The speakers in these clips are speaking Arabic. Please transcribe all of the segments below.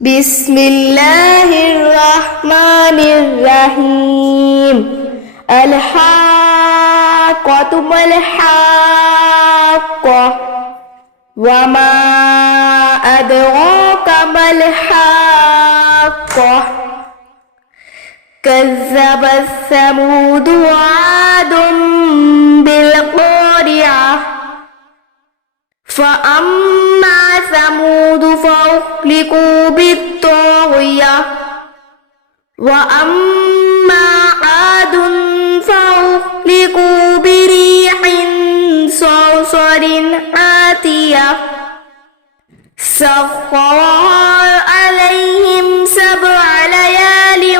بسم الله الرحمن الرحيم. الحاقة ما الحاقة وما أدراك ما الحاقة كذبت ثمود وعاد بالقارعة فأما ثمود فأهلكوا بالطاغية وأما عاد فأهلكوا بريح صرصر عاتية سخرها عليهم 7 ليال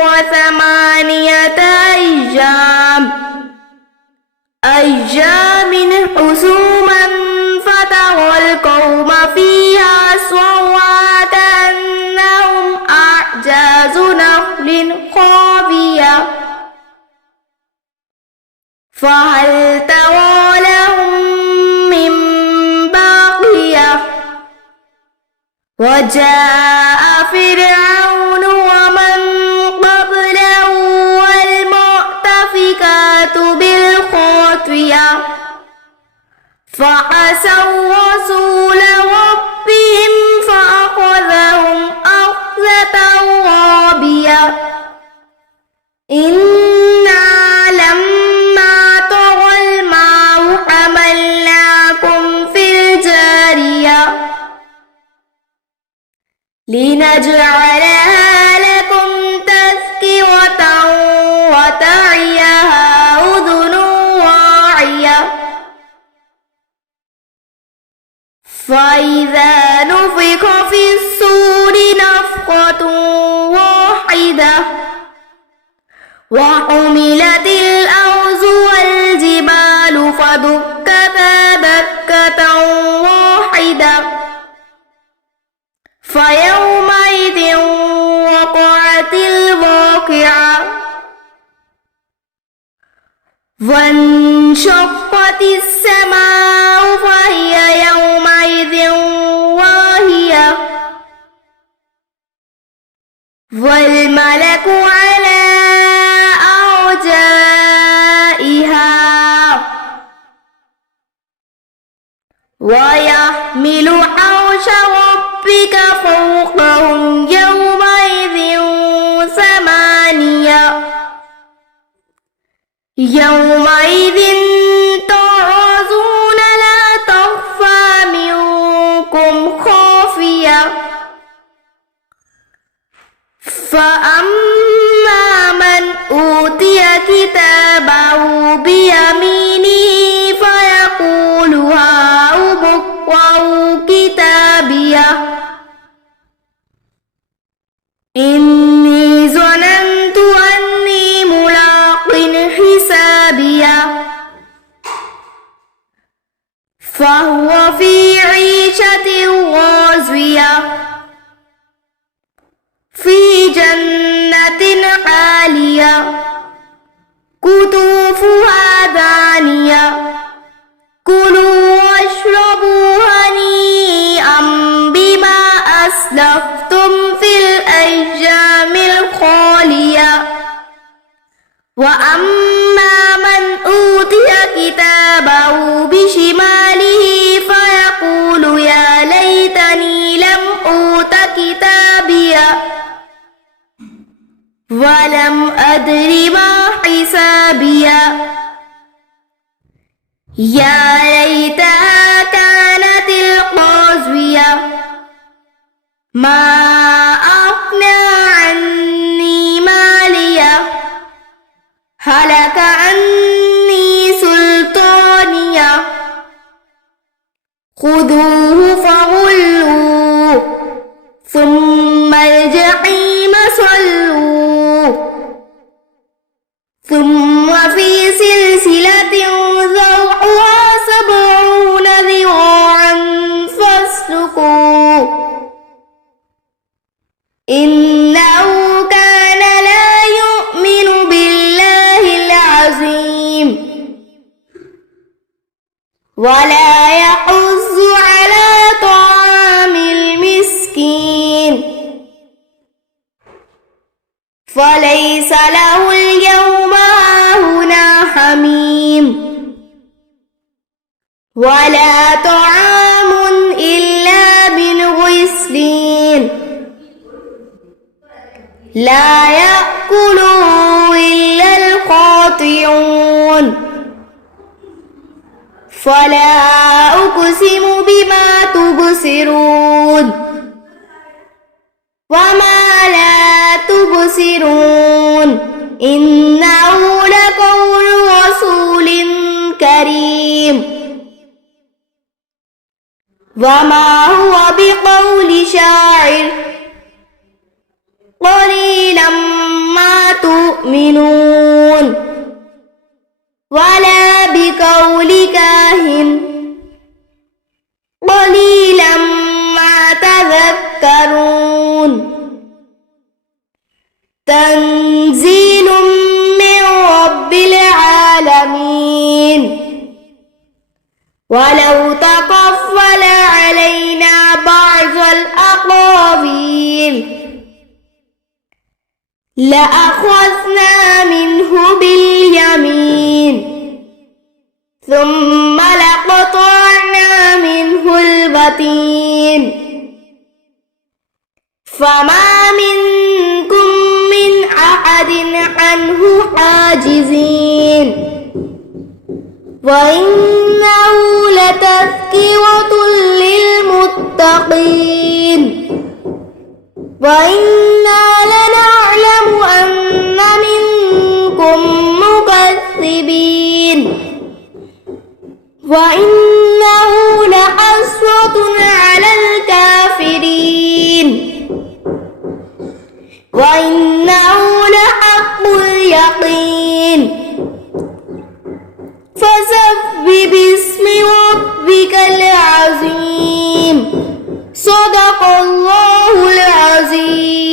و8 أيام حسوما فترى القوم فيها صرعى كأنهم أعجاز نخل خاوية فهل ترى لهم من باقية وجاء فرعون ومن قبله والمؤتفكات بالخاطئة فعصوا رسول ربهم فأخذهم أخذة رابية إنا لما طغى الماء حملناكم في الجارية لنجعلها لكم تذكرة وتعيها أذن واعية فإذا نفخ في الصور نفخة واحدة وحملت الأرض والجبال فدكتا دكة واحدة فيومئذ وقعت الواقعة وانشقت السماء فهي يومئذ واهية والملك على أرجائها ويحمل عرش ربك فوقهم يومئذ 8 يومئذ تعرضون لا تخفى منكم خافية فأما من أوتي كتابه بيمينه فيقول هاؤم اقرءوا كتابيه إني ظننت أني ملاق حسابيه فهو في عيشة راضية في جنة عالية قطوفها دانية كلوا واشربوا هنيئا بما أسلفتم في الأيام الخالية وأما من أوتي كتابه بشماله فيقول يا ليتني لم أوت كتابيه ولم أدر ما حسابيه يا ليتها كانت القاضية ما أغنى عني ماليه هلك عني سلطانيه خذوه فغلوه ثم الجحيم صلوه ثم في سلسلة ذرعها 70 ذراعا فاسلكوه إنه كان لا يؤمن بالله العظيم ولا يحض على طعام المسكين فليس له اليوم هاهنا حميم ولا طعام إلا من غسلين لا يأكله إلا الخاطئون فلا أقسم بما تبصرون وما لا تبصرون إنه لقول رسول كريم وما هو بقول شاعر قليلا ما تؤمنون ولا بقول كاهن قليلا ما تذكرون تنزيل من رب العالمين ولو تقفل علينا بعض الأقاويل لأخذنا منه باليمين ثم لقطعنا منه الوتين فما منكم من أحد عنه حاجزين وإنه لتذكرة للمتقين وإنا لنعلم أن منكم مكذبين وإنه لحسرة على الكافرين وإنه لحق اليقين فسبح باسم ربك